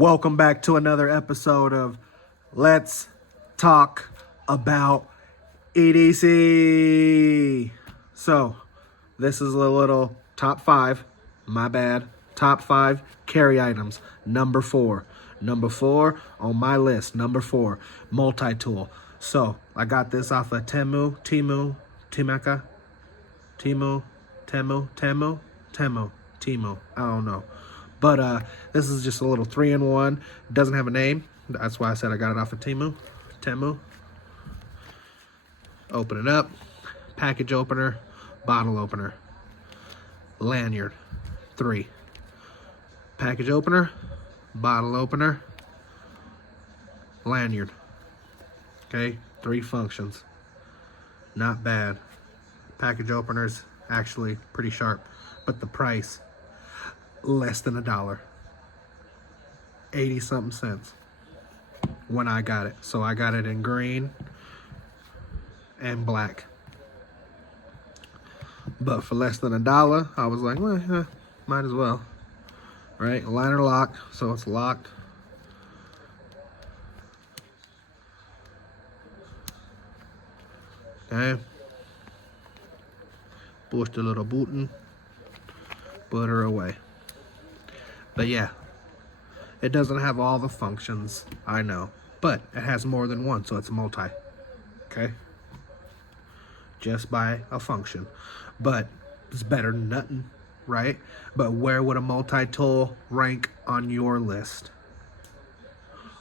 Welcome back to another episode of Let's Talk About EDC. So, this is a little top 5, my bad, top 5 carry items. Number 4 on my list, number 4, multi-tool. So, I got this off of TEMU, I don't know. But this is just a little 3-in-1. It doesn't have a name. That's why I said I got it off of TEMU. Open it up. Package opener, bottle opener, lanyard. 3. Package opener, bottle opener, lanyard. Okay, 3 functions. Not bad. Package opener's actually pretty sharp, but the price, less than $1. 80-something cents when I got it. So I got it in green and black. But for less than $1, I was like, well, might as well. Right? Liner lock, so it's locked. Okay. Push the little button. Put her away. But yeah, it doesn't have all the functions, I know, but it has more than one, so it's multi, okay? Just by a function, but it's better than nothing, right? But where would a multi-tool rank on your list?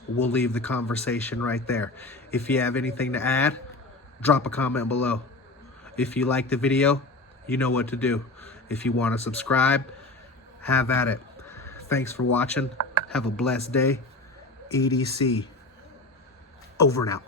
We'll leave the conversation right there. If you have anything to add, drop a comment below. If you like the video, you know what to do. If you want to subscribe, have at it. Thanks for watching. Have a blessed day. EDC. Over and out.